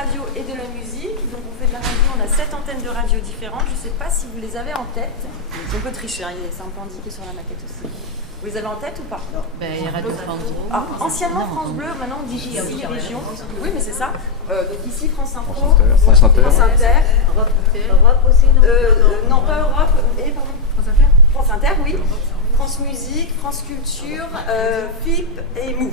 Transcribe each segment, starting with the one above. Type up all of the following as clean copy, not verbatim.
radio et de la musique. Donc on fait de la radio, on a 7 antennes de radio différentes. Je ne sais pas si vous les avez en tête. On peut tricher, hein, c'est un peu indiqué sur la maquette aussi. Vous les avez en tête ou pas? Non. Ben, il y a Radio France Bleu. Ah, anciennement France Bleu, maintenant on dit ici Région. Oui, mais c'est ça. Donc ici France Info, France Inter. Europe aussi, non? Non, pas Europe. Et pardon. France Inter? France Inter, oui. France Musique, France Culture, FIP et Move.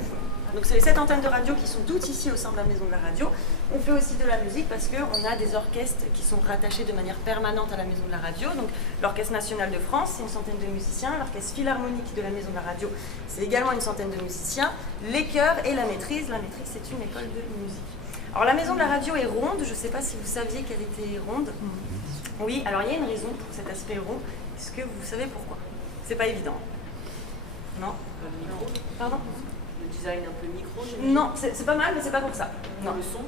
Donc c'est les 7 antennes de radio qui sont toutes ici au sein de la Maison de la Radio. On fait aussi de la musique parce qu'on a des orchestres qui sont rattachés de manière permanente à la Maison de la Radio. Donc l'Orchestre National de France, c'est une centaine de musiciens. L'Orchestre Philharmonique de la Maison de la Radio, c'est également une centaine de musiciens. Les chœurs et la maîtrise. La maîtrise, c'est une école de musique. Alors la Maison de la Radio est ronde. Je ne sais pas si vous saviez qu'elle était ronde. Oui, alors il y a une raison pour cet aspect rond. Est-ce que vous savez pourquoi? C'est pas évident. Non? Pardon? Design un peu micro. Non, c'est pas mal, mais c'est pas pour ça. Non. Le son.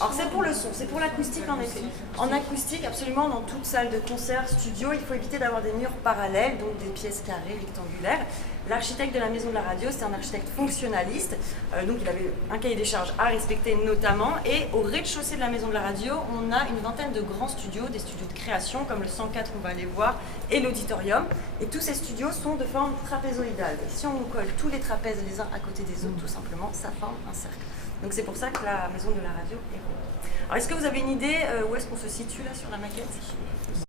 Alors c'est pour le son, c'est pour l'acoustique en effet. En acoustique, absolument, dans toute salle de concert, studio, il faut éviter d'avoir des murs parallèles, donc des pièces carrées, rectangulaires. L'architecte de la Maison de la Radio, c'est un architecte fonctionnaliste, donc il avait un cahier des charges à respecter notamment. Et au rez-de-chaussée de la Maison de la Radio, on a une vingtaine de grands studios, des studios de création comme le 104, on va aller voir, et l'auditorium. Et tous ces studios sont de forme trapézoïdale. Et si on colle tous les trapèzes les uns à côté des autres, tout simplement, ça forme un cercle. Donc c'est pour ça que la Maison de la Radio est ronde. Alors est-ce que vous avez une idée où est-ce qu'on se situe là sur la maquette?